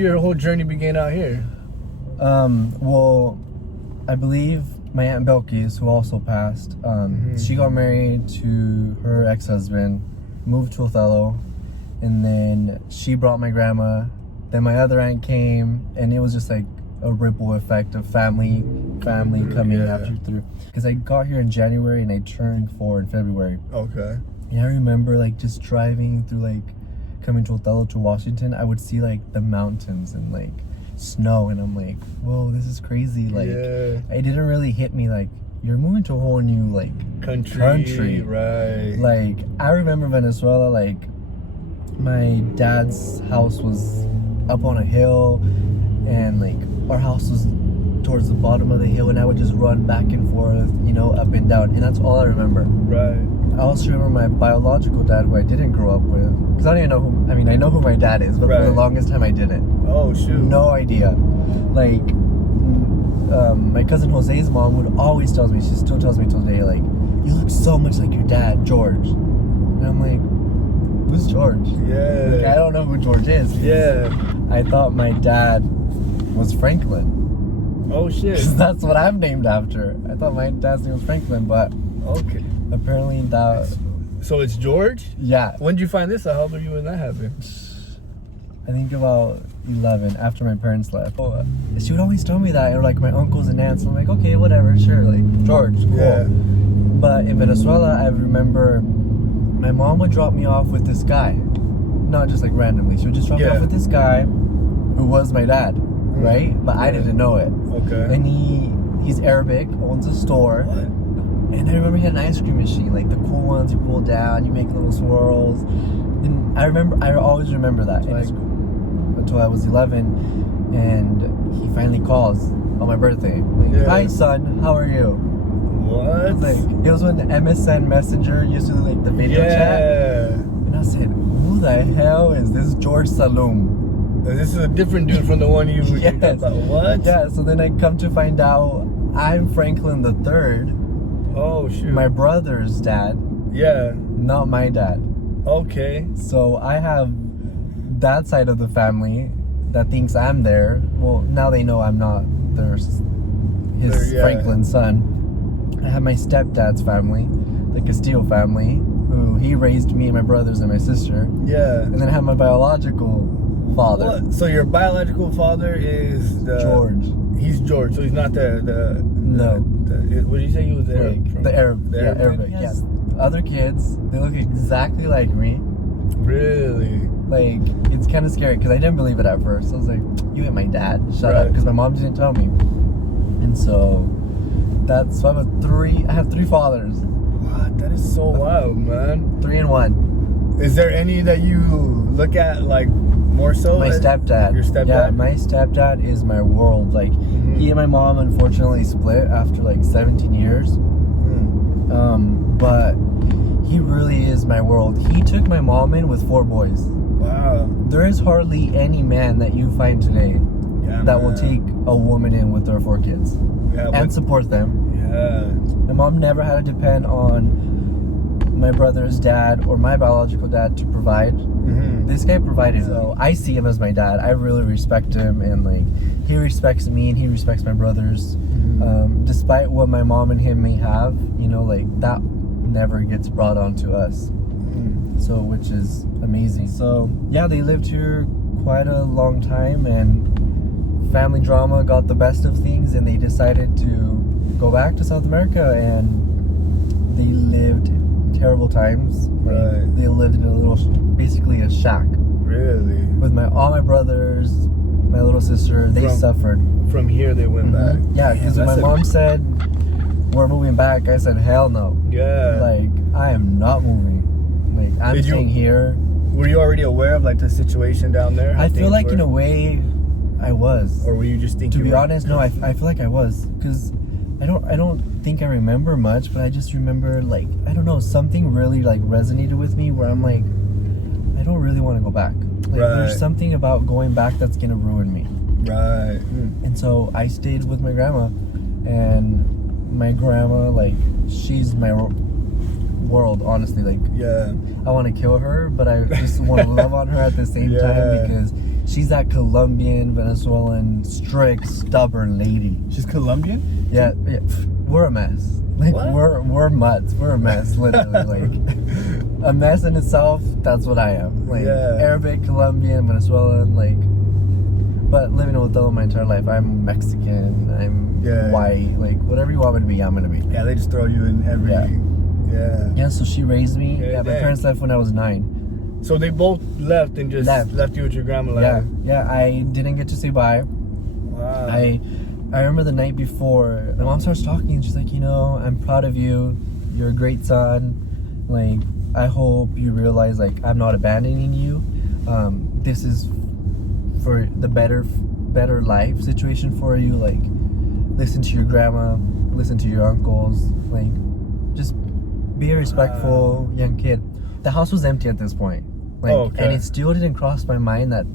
your whole journey begin out here? Well, I believe my Aunt Belkis, who also passed, she got married to her ex-husband, moved to Othello, and then she brought my grandma. Then my other aunt came, and it was just like a ripple effect of family coming after through. Because I got here in January and I turned 4 in February. Okay. And I remember like just driving through like coming to Othello to Washington, I would see like the mountains and like snow, and I'm like, whoa, this is crazy. Like it didn't really hit me like you're moving to a whole new like country. Right. Like I remember Venezuela, like my dad's house was up on a hill, and like our house was towards the bottom of the hill, and I would just run back and forth, you know, up and down, and that's all I remember. Right. I also remember my biological dad, who I didn't grow up with, because I don't even know who. I mean, I know who my dad is, but for the longest time I didn't. Oh shoot. No idea. Like my cousin Jose's mom would always tell me. She still tells me till today, like, you look so much like your dad, George. And I'm like, who's George? Yeah. Like, I don't know who George is. Yeah. I thought my dad was Franklin. Oh shit. Because that's what I'm named after. I thought my dad's name was Franklin, but okay. Apparently that. So it's George? Yeah. When did you find this out? How old were you when that happened? I think about 11, after my parents left. She would always tell me that, or like my uncles and aunts. I'm like, okay, whatever, sure, like George, cool. Yeah. But in Venezuela, I remember my mom would drop me off with this guy, not just like randomly. She would just drop me off with this guy, who was my dad, right? But I didn't know it. Okay. And he's Arabic, owns a store. What? And I remember he had an ice cream machine, like the cool ones you pull down, you make little swirls. And I always remember that. Until I was 11, and he finally calls on my birthday. Like, hi son, how are you? What? Like, it was when the MSN Messenger used to do like the video chat. And I said, who the hell is this George Saloom? This is a different dude from the one you about. What? Yeah, so then I come to find out I'm Franklin the Third. Oh shoot. My brother's dad. Yeah. Not my dad. Okay. So I have that side of the family that thinks I'm there. Well, now they know I'm not his Franklin's son. I have my stepdad's family, the Castillo family, who he raised me and my brothers and my sister. Yeah. And then I have my biological father. What? So your biological father is George. He's George, so he's not no. What did you say he was Arab? The Arab. Yeah, Arabic. Yes. Other kids, they look exactly like me. Really? Like, it's kind of scary because I didn't believe it at first. I was like, you ain't my dad. Shut up. Because my mom didn't tell me. And so so I have 3 fathers. What? That is so wild, man. 3 in 1. Is there any that you look at like more so? My stepdad. Your stepdad? Yeah, my stepdad is my world. Like, he and my mom unfortunately split after like 17 years. But he really is my world. He took my mom in with 4 boys. Wow. There is hardly any man that you find today that will take a woman in with their 4 kids and support them. Yeah. My mom never had to depend on my brother's dad or my biological dad to provide. This guy provided. So I see him as my dad. I really respect him, and like he respects me and he respects my brothers. Despite what my mom and him may have, you know, like that never gets brought on to us. So, which is amazing. So yeah, they lived here quite a long time, and family drama got the best of things, and they decided to go back to South America, and they lived terrible times. Right. They lived in basically a shack. Really? With all my brothers, my little sister, they suffered. From here they went back. Yeah, because when my mom said we're moving back, I said hell no. Yeah. Like, I am not moving. Like, I'm staying here. Were you already aware of like the situation down there? I feel like in a way I was. Or were you just thinking? To be honest, no, I feel like I was, because I don't think I remember much, but I just remember, like, I don't know, something really like resonated with me where I'm like, I don't really want to go back. Like, there's something about going back that's gonna ruin me. Right. And so I stayed with my grandma, and my grandma, like, she's my world, honestly. Like, I want to kill her, but I just want to love on her at the same time, because She's that Colombian, Venezuelan, strict, stubborn lady. She's Colombian? Yeah. We're a mess. Like, what? we're mutts. We're a mess, literally. Like, a mess in itself, that's what I am. Like, Arabic, Colombian, Venezuelan, like, but living in Othello my entire life. I'm Mexican, I'm white, like, whatever you want me to be, I'm gonna be. Yeah, they just throw you in every... Yeah, so she raised me. My parents left when I was 9. So they both left and just left you with your grandma? Like, yeah, I didn't get to say bye. Wow. I remember the night before, my mom starts talking and she's like, you know, I'm proud of you. You're a great son. Like, I hope you realize, like, I'm not abandoning you. This is for the better life situation for you. Like, listen to your grandma, listen to your uncles. Like, just be a respectful young kid. The house was empty at this point. Like, and it still didn't cross my mind that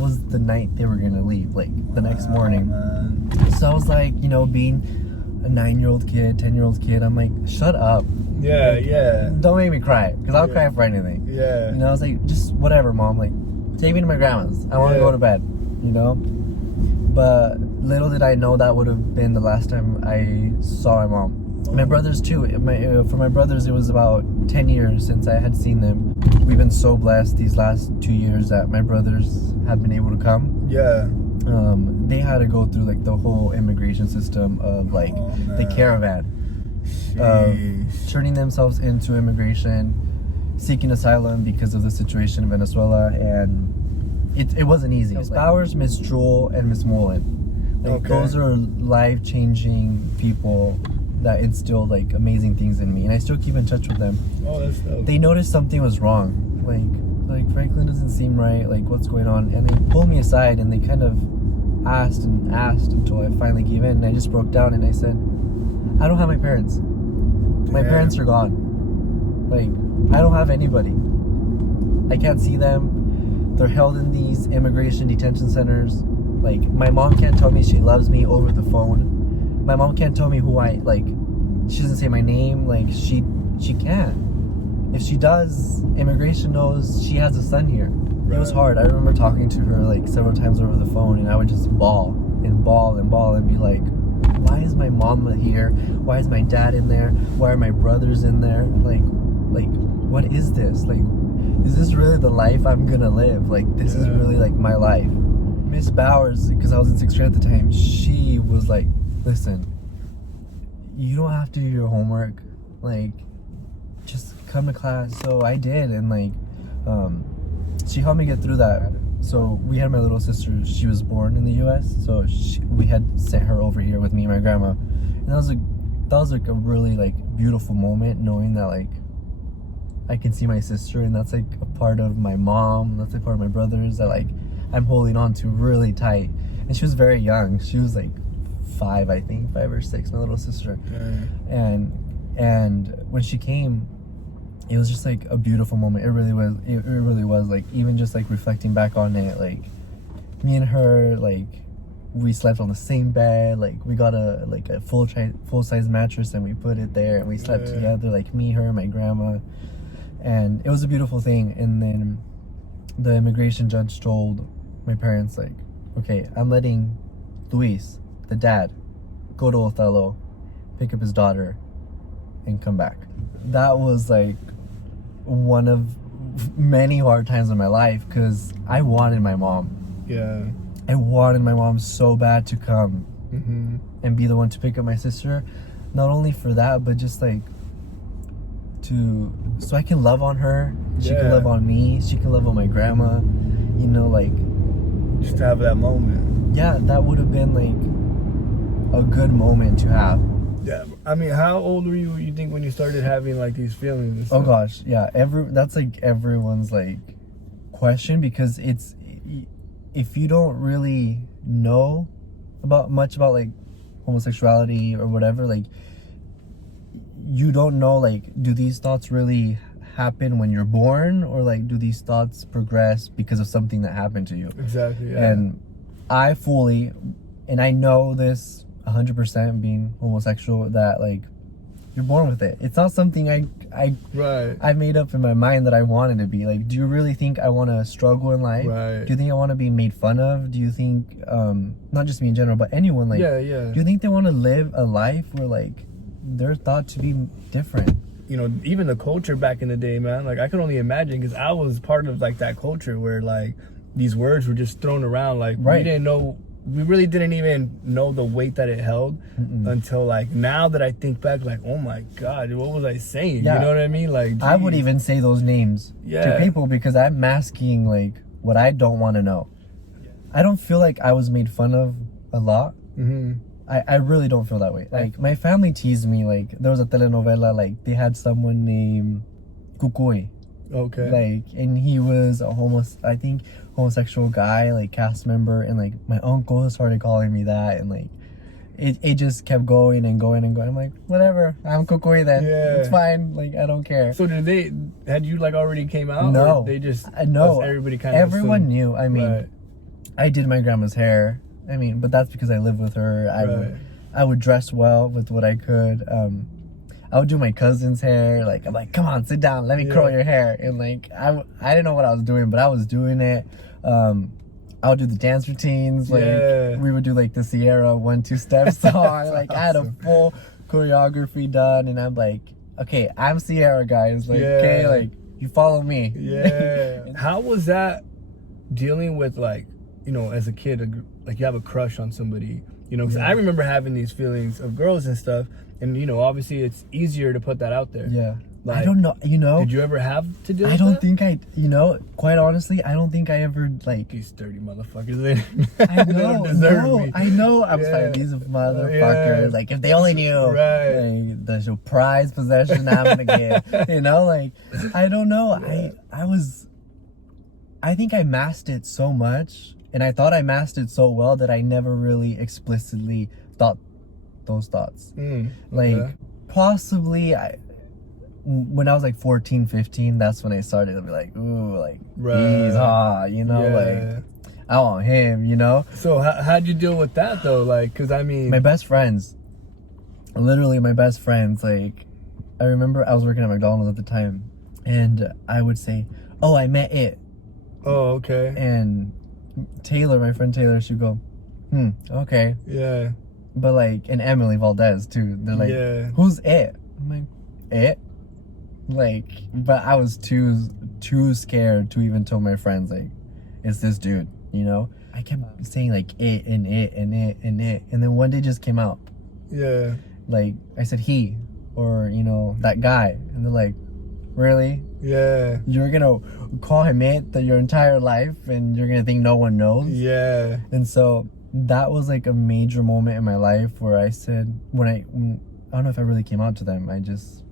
was the night they were gonna leave, like the next morning. Man. So I was like, you know, being a 9-year-old kid, 10-year-old kid, I'm like, shut up. Like, don't make me cry, because I'll cry for anything. You know, I was like, just whatever, Mom. Like, take me to my grandma's. I want to go to bed. You know. But little did I know that would have been the last time I saw my mom. My brothers too. For my brothers, it was about 10 years since I had seen them. We've been so blessed these last 2 years that my brothers have been able to come. They had to go through like the whole immigration system of like the caravan, of turning themselves into immigration, seeking asylum because of the situation in Venezuela, and it wasn't easy. Miss Bowers, Miss Jewel, and Miss Mullen. Like those are life-changing people that instilled like amazing things in me, and I still keep in touch with them. That's dope. They noticed something was wrong. Like Franklin doesn't seem right. Like, what's going on? And they pulled me aside and they kind of asked and asked until I finally gave in. And I just broke down and I said, I don't have my parents. My parents are gone. Like, I don't have anybody. I can't see them. They're held in these immigration detention centers. Like, my mom can't tell me she loves me over the phone. My mom can't tell me who she doesn't say my name. Like, she can't. If she does, immigration knows she has a son here. It was hard. I remember talking to her like several times over the phone, and I would just bawl and be like, why is my mom here? Why is my dad in there? Why are my brothers in there? Like what is this? Like, is this really the life I'm gonna live? Like, this is really like my life. Miss Bowers, because I was in 6th grade at the time, she was like, listen, you don't have to do your homework. Like, just come to class. So I did, and like she helped me get through that. So we had my little sister, she was born in the US, so we had sent her over here with me and my grandma, and that was like a really like beautiful moment, knowing that like I can see my sister, and that's like a part of my mom, that's like part of my brothers that like I'm holding on to really tight. And she was very young, she was like 5, I think 5 or 6, my little sister. And when she came, it was just like a beautiful moment. It really was. It really was. Like, even just like reflecting back on it, like me and her, like we slept on the same bed. Like, we got a full size mattress and we put it there and we slept together. Like, me, her, my grandma, and it was a beautiful thing. And then the immigration judge told my parents, like, okay, I'm letting Luis, the dad, go to Othello, pick up his daughter, and come back. That was like one of many hard times in my life, because I wanted my mom. I wanted my mom so bad to come and be the one to pick up my sister. Not only for that, but just like so I can love on her, she can love on me, she can love on my grandma, you know, like just to have that moment. Yeah, that would have been like a good moment to have. Yeah, I mean, how old were you think, when you started having like these feelings? Oh gosh, yeah. That's like everyone's like question, because it's, if you don't really know much about like homosexuality or whatever, like you don't know, like, do these thoughts really happen when you're born, or like do these thoughts progress because of something that happened to you? Exactly. Yeah. And I know this 100% being homosexual, that like You're born with it. It's not something I made up in my mind that I wanted to be. Like, do you really think I want to struggle in life? Right. Do you think I want to be made fun of? Do you think, not just me in general, but anyone, like, yeah. do you think they want to live a life where, like, they're thought to be different? You know, even the culture back in the day, man, like, I could only imagine, because I was part of, like, that culture where, like, these words were just thrown around. Like, we really didn't even know the weight that it held until, like, now that I think back, like, oh my God, what was I saying? Yeah. You know what I mean? Like, geez. I would even say those names to people because I'm masking, like, what I don't want to know. I don't feel like I was made fun of a lot. I really don't feel that way. Like, my family teased me. Like, there was a telenovela, like, they had someone named Kukoy. Okay. Like, and he was a homosexual guy, like, cast member, and, like, my uncle started calling me that, and, like, it just kept going and going and going. I'm like, whatever, I'm Kukoy then. Yeah. It's fine. Like, I don't care. So had you, like, already came out? No. Or they just, no. Everybody kind of Everyone assumed? knew. I mean, I did my grandma's hair. I mean, but that's because I lived with her. I would dress well with what I could. I would do my cousin's hair. Like, I'm like, come on, sit down, let me curl your hair. And, like, I didn't know what I was doing, but I was doing it. I would do the dance routines. Like, we would do, like, the Sierra 1-2 step song. Like, awesome. I had a full choreography done, and I'm like, okay, I'm Sierra, guys. Like, okay, like, you follow me. Yeah. How was that dealing with, like, you know, as a kid, like, you have a crush on somebody, you know? Because I remember having these feelings of girls and stuff, and, you know, obviously it's easier to put that out there. Yeah. Like, I don't know, you know. Did you ever have to deal with I don't that? think you know, quite honestly, I don't think I ever, like... These dirty motherfuckers, they don't deserve me. I know. I'm sorry, these motherfuckers. Like, if they only knew like, the prized possession I'm gonna get. You know, like, I don't know. I think I masked it so much, and I thought I masked it so well that I never really explicitly thought those thoughts. Like, possibly, when I was like 14, 15, that's when I started to be like, ooh, like, he's hot, you know, like, I want him, you know? So how'd you deal with that, though? Like, because, I mean... My best friends, literally my best friends, like, I remember I was working at McDonald's at the time, and I would say, oh, I met it. Oh, okay. And Taylor, my friend Taylor, she'd go, okay. Yeah. But, like, and Emily Valdez, too. They're like, who's it? I'm like, it? Like, but I was too scared to even tell my friends, like, it's this dude, you know? I kept saying, like, it, and it, and it, and it. And then one day just came out. Yeah. Like, I said he, or, you know, that guy. And they're like, really? Yeah. You're gonna call him it your entire life, and you're gonna think no one knows? Yeah. And so that was, like, a major moment in my life where I said, I don't know if I really came out to them. I just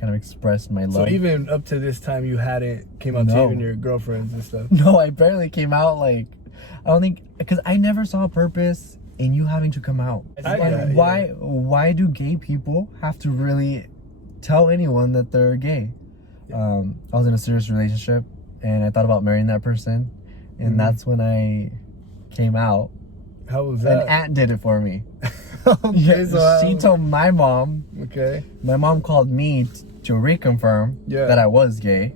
kind of expressed my love. So even up to this time, you hadn't came out to even your girlfriends and stuff? No, I barely came out. Like, I don't think, because I never saw a purpose in you having to come out. Why do gay people have to really tell anyone that they're gay? I was in a serious relationship, and I thought about marrying that person, and that's when I came out. How was that? An aunt did it for me. Okay, so she told my mom. Okay. My mom called me to reconfirm that I was gay.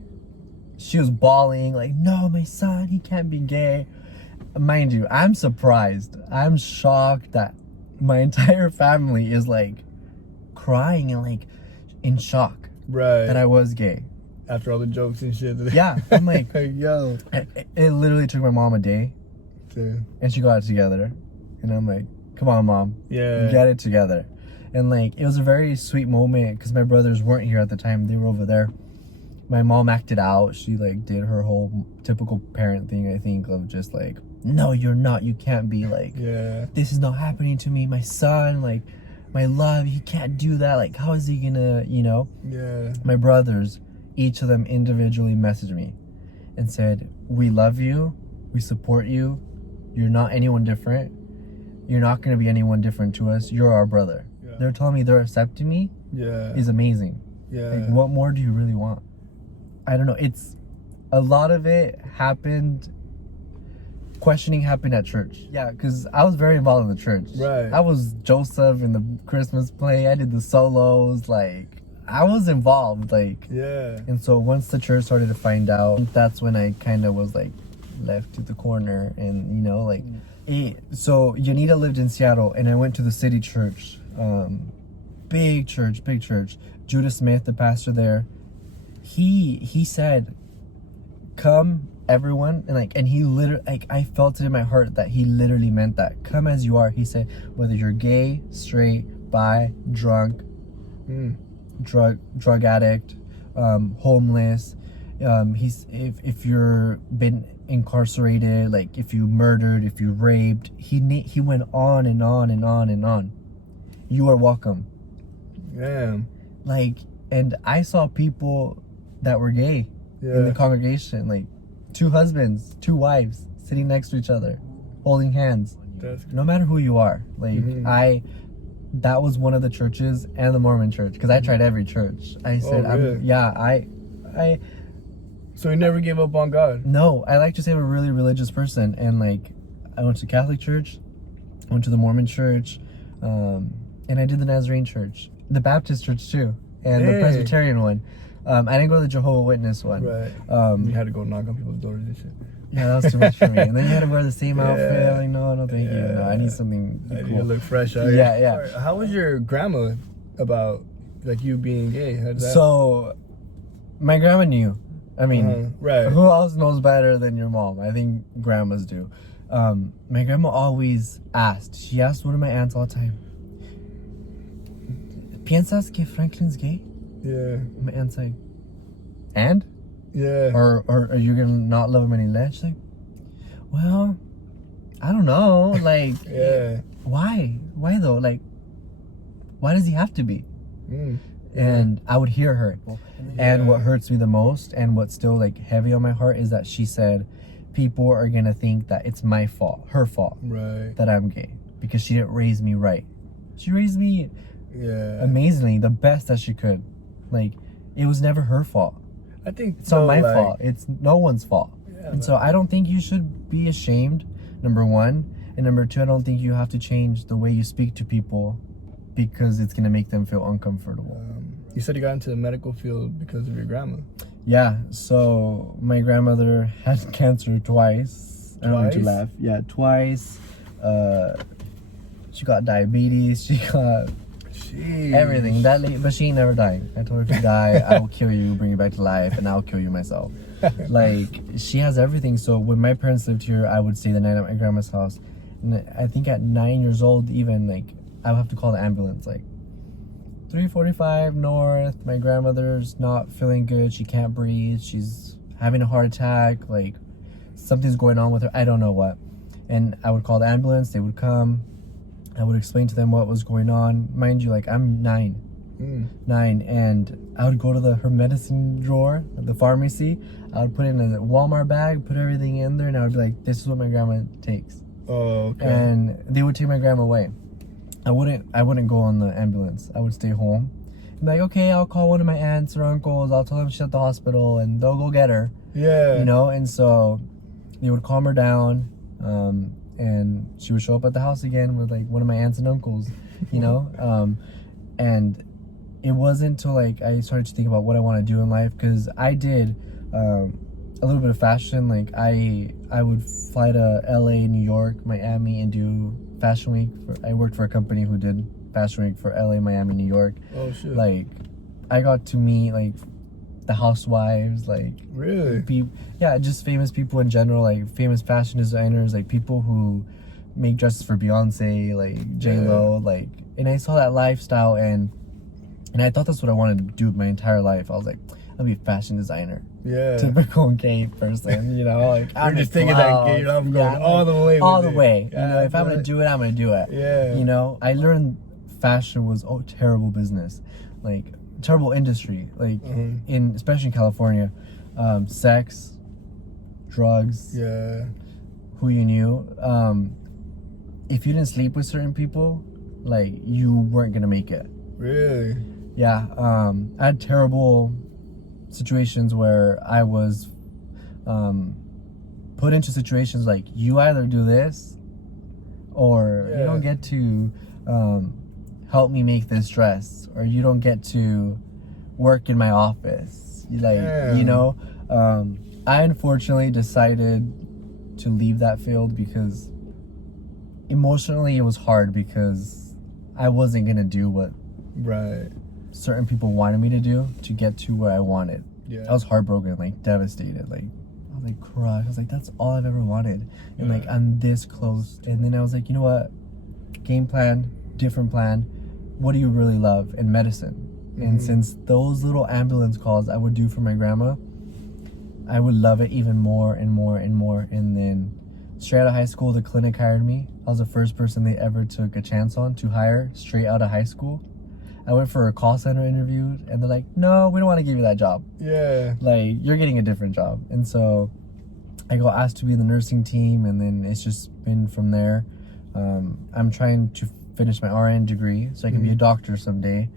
She was bawling, like, no, my son, he can't be gay. Mind you, I'm surprised. I'm shocked that my entire family is, like, crying and, like, in shock that I was gay. After all the jokes and shit. Yeah, I'm like, yo. It literally took my mom a day. And she got it together. And I'm like, come on, Mom. Yeah. Get it together. And, like, it was a very sweet moment because my brothers weren't here at the time. They were over there. My mom acted out. She, like, did her whole typical parent thing, I think, of just, like, no, you're not. You can't be, like, this is not happening to me. My son, like, my love, he can't do that. Like, how is he gonna, you know? Yeah. My brothers, each of them individually messaged me and said, we love you. We support you. You're not anyone different. You're not going to be anyone different to us. You're our brother. Yeah. They're telling me they're accepting me. Yeah. Is amazing. Yeah. Like, what more do you really want? I don't know. It's a lot of it happened questioning happened at church. Yeah, because I was very involved in the church. Right. I was Joseph in the Christmas play. I did the solos. Like, I was involved. Like, yeah. And so once the church started to find out, that's when I kind of was like left to the corner. And, you know, like, so Yanita lived in Seattle, and I went to the city church. Big church. Judah Smith, the pastor there, he said, come everyone, and he literally, like, I felt it in my heart that he literally meant that. Come as you are. He said, whether you're gay, straight, bi, drunk, drug addict, homeless, if you're been incarcerated, like if you murdered, if you raped, he went on and on and on and on. You are welcome. Damn. Like, and I saw people that were gay in the congregation, like 2 husbands, 2 wives sitting next to each other, holding hands. No matter who you are, like that was one of the churches, and the Mormon church, because I tried every church. I said, I. So you never gave up on God? No, I like to say I'm a really religious person, and like I went to Catholic church, I went to the Mormon church, and I did the Nazarene church, the Baptist church too, and the Presbyterian one. I didn't go to the Jehovah's Witness one. Right. You had to go knock on people's doors and shit. Yeah, that was too much for me. And then you had to wear the same outfit. Like, no, thank you. No, I need something cool. You look fresh out. Yeah. How was your grandma about, like, you being gay? How did that... So, my grandma knew. I mean, who else knows better than your mom? I think grandmas do. My grandma always asked. She asked one of my aunts all the time, ¿Piensas que Franklin's gay? Yeah. My aunt's like, and? Yeah. Or are you gonna not love him any less? She's like, well, I don't know. Like, why? Why though? Like, why does he have to be? And I would hear her. And what hurts me the most, and what's still like heavy on my heart, is that she said, people are gonna think that it's my fault, her fault, that I'm gay, because she didn't raise me right. She raised me amazingly, the best that she could. Like, it was never her fault. I think it's not my fault. It's no one's fault. And so I don't think you should be ashamed, number one. And number two, I don't think you have to change the way you speak to people because it's going to make them feel uncomfortable. You said you got into the medical field because of your grandma. Yeah. So my grandmother had cancer twice. I don't want to laugh. Yeah, twice. She got diabetes. She got... everything. That lady, but she ain't never dying. I told her, if you die, I will kill you, bring you back to life, and I'll kill you myself. Like, she has everything. So when my parents lived here, I would stay the night at my grandma's house. And I think at 9 years old, even, like, I would have to call the ambulance. Like, 345 North, my grandmother's not feeling good. She can't breathe. She's having a heart attack. Like, something's going on with her. I don't know what. And I would call the ambulance. They would come. I would explain to them what was going on. Mind you, like, I'm 9, and I would go to her medicine drawer at the pharmacy. I would put it in a Walmart bag, put everything in there, and I would be like, this is what my grandma takes. Oh, okay. And they would take my grandma away. I wouldn't go on the ambulance. I would stay home. I'm like, okay, I'll call one of my aunts or uncles. I'll tell them she's at the hospital, and they'll go get her. Yeah. You know, and so they would calm her down. And she would show up at the house again with like one of my aunts and uncles, you know? And it wasn't until like I started to think about what I want to do in life, because I did a little bit of fashion. Like I would fly to LA, New York, Miami, and do Fashion Week. I worked for a company who did Fashion Week for LA, Miami, New York. Oh shit. Like, I got to meet like the housewives, like, really, just famous people in general, like famous fashion designers, like people who make dresses for Beyonce, like J-Lo, like, and I saw that lifestyle, and I thought that's what I wanted to do my entire life. I was like, I'll be a fashion designer. Yeah. Typical gay person, you know, like, I'm just thinking that gay, I'm going all the way. All the way. You know, if I'm gonna do it, I'm gonna do it. Yeah. You know, I learned fashion was terrible business, like terrible industry, like especially in California. Sex, drugs, who you knew. If you didn't sleep with certain people, like, you weren't gonna make it. Really? Yeah. I had terrible situations where I was put into situations like you either do this or you don't get to help me make this dress, or you don't get to work in my office. Like, you know, I unfortunately decided to leave that field because emotionally it was hard, because I wasn't going to do what certain people wanted me to do to get to where I wanted. I was heartbroken, like devastated, like I was like crying. I was like, that's all I've ever wanted, and like I'm this close. And then I was like, you know what, game plan, different plan. What do you really love? In medicine. And since those little ambulance calls I would do for my grandma, I would love it even more and more and more. And then straight out of high school, the clinic hired me. I was the first person they ever took a chance on to hire straight out of high school. I went for a call center interview, and they're like, no, we don't want to give you that job. Like, you're getting a different job. And so I got asked to be in the nursing team, and then it's just been from there. I'm trying to finish my RN degree so I can be a doctor someday,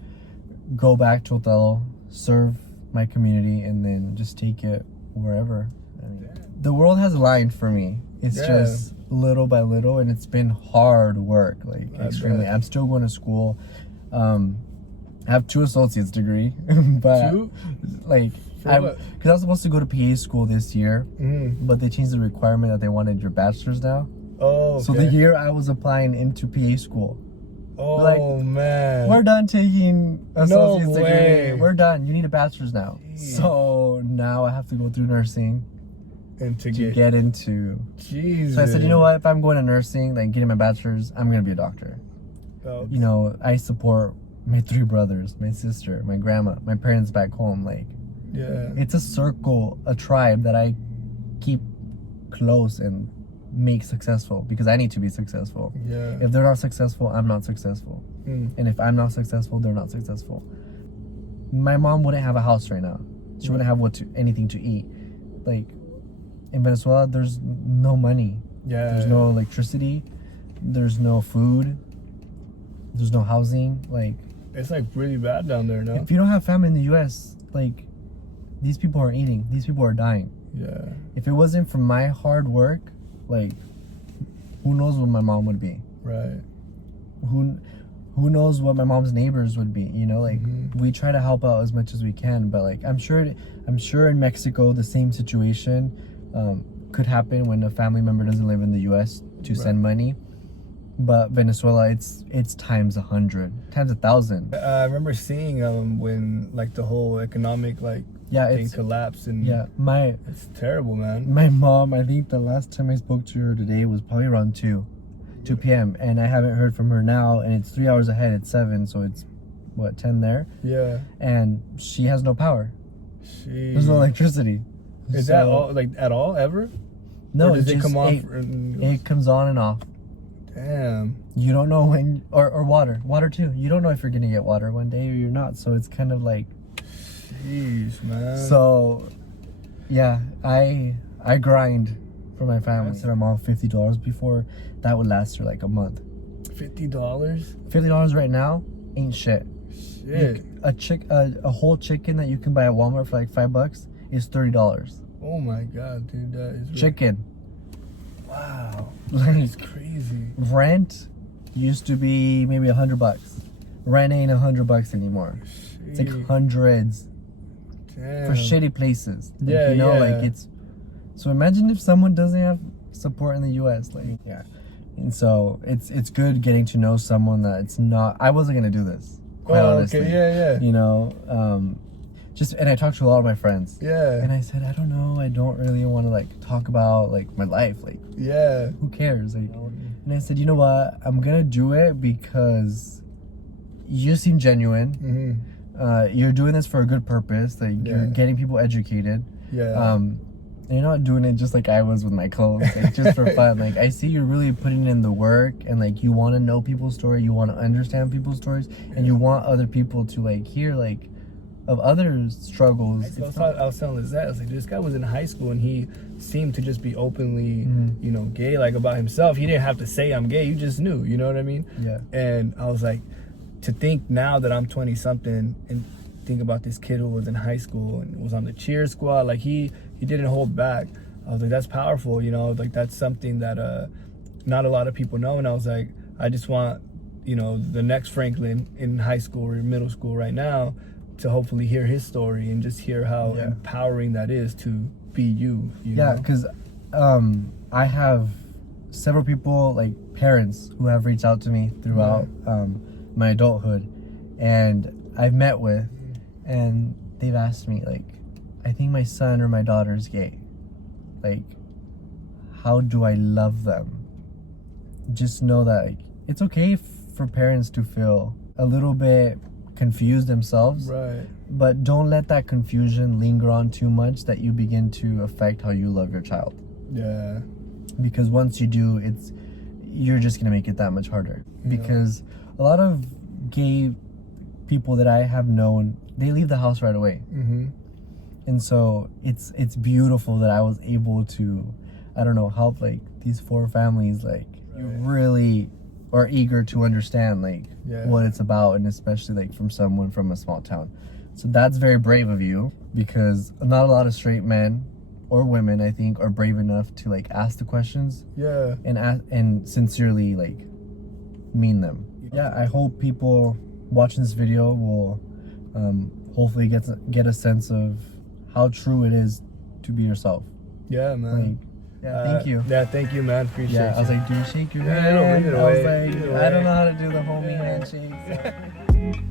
go back to Othello, serve my community, and then just take it wherever. I mean, the world has aligned for me. It's just little by little, and it's been hard work, like extremely. I'm still going to school. I have 2 associate's degree, but like, because I was supposed to go to PA school this year, but they changed the requirement that they wanted your bachelor's now. So the year I was applying into PA school, like, man, we're done taking associate's degree. We're done. You need a bachelor's now. So now I have to go through nursing and to get into. Jesus. So I said, you know what? If I'm going to nursing, like getting my bachelor's, I'm gonna be a doctor. You know, I support my 3 brothers, my sister, my grandma, my parents back home. Like, it's a circle, a tribe that I keep close and make successful, because I need to be successful. If they're not successful, I'm not successful. And if I'm not successful, they're not successful. My mom wouldn't have a house right now. She wouldn't have anything to eat. Like, in Venezuela, there's no money. There's no electricity. There's no food. There's no housing. Like, it's like really bad down there, no? If you don't have family in the U.S., like, these people are eating. These people are dying. If it wasn't for my hard work, like, who knows what my mom would be? Who knows what my mom's neighbors would be? You know, like, we try to help out as much as we can, but like, I'm sure in Mexico the same situation could happen when a family member doesn't live in the U.S. to send money. But Venezuela, it's times 100, times 1,000. I remember seeing when like the whole economic thing collapsed, and it's terrible, man. My mom, I think the last time I spoke to her today was probably around 2 p.m. and I haven't heard from her now, and it's 3 hours ahead. It's 7, so it's what, 10 there. And she has no power. There's no electricity. Is that all, like, at all, ever? No, or does it come on? It comes on and off. Damn. You don't know when, or water too. You don't know if you're gonna get water one day or you're not. So it's kind of like, jeez, man. So, yeah, I grind for my family. I said my mom $50 before. That would last her like a month. $50? $50 right now ain't shit. A whole chicken that you can buy at Walmart for like $5 is $30. Oh my god, dude, that is chicken. Wow, that is crazy. Rent used to be maybe $100. Rent ain't $100 anymore. It's like hundreds. Damn. For shitty places. Like, you know, like, it's. So imagine if someone doesn't have support in the U.S. Like, and so it's good getting to know someone that it's not. I wasn't gonna do this. Quite honestly. Okay, You know, and I talked to a lot of my friends. And I said, I don't know. I don't really want to like talk about like my life. Like, who cares? Like, and I said, you know what? I'm gonna do it because you seem genuine. You're doing this for a good purpose. Like, you're getting people educated. And you're not doing it just like I was with my clothes, like, just for fun. Like, I see you're really putting in the work, and like, you want to know people's story, you want to understand people's stories, and you want other people to like hear like of other struggles. I was telling Lizette, I was like, this guy was in high school and he seemed to just be openly, you know, gay, like, about himself. He didn't have to say I'm gay, you just knew, you know what I mean? And I was like, to think now that I'm 20 something and think about this kid who was in high school and was on the cheer squad, like, he didn't hold back. I was like, that's powerful, you know, like that's something that not a lot of people know. And I was like, I just want, you know, the next Franklin in high school or middle school right now to hopefully hear his story and just hear how empowering that is to be you yeah, because I have several people, like parents, who have reached out to me throughout my adulthood, and I've met with, and they've asked me, like, I think my son or my daughter's gay. Like, how do I love them? Just know that, like, it's okay for parents to feel a little bit confused themselves, right? But don't let that confusion linger on too much that you begin to affect how you love your child. Yeah. Because once you do, you're just gonna make it that much harder. Because a lot of gay people that I have known, they leave the house right away. And so it's beautiful that I was able to, I don't know, help like these 4 families, like you really are eager to understand like what it's about, and especially like from someone from a small town. So that's very brave of you, because not a lot of straight men or women, I think, are brave enough to like ask the questions and sincerely like mean them. I hope people watching this video will hopefully get a sense of how true it is to be yourself. Yeah, man. Like, thank you. Yeah, thank you, man. Appreciate it. I was like, do you shake your hand? I don't I was like, I don't know how to do the homie handshake.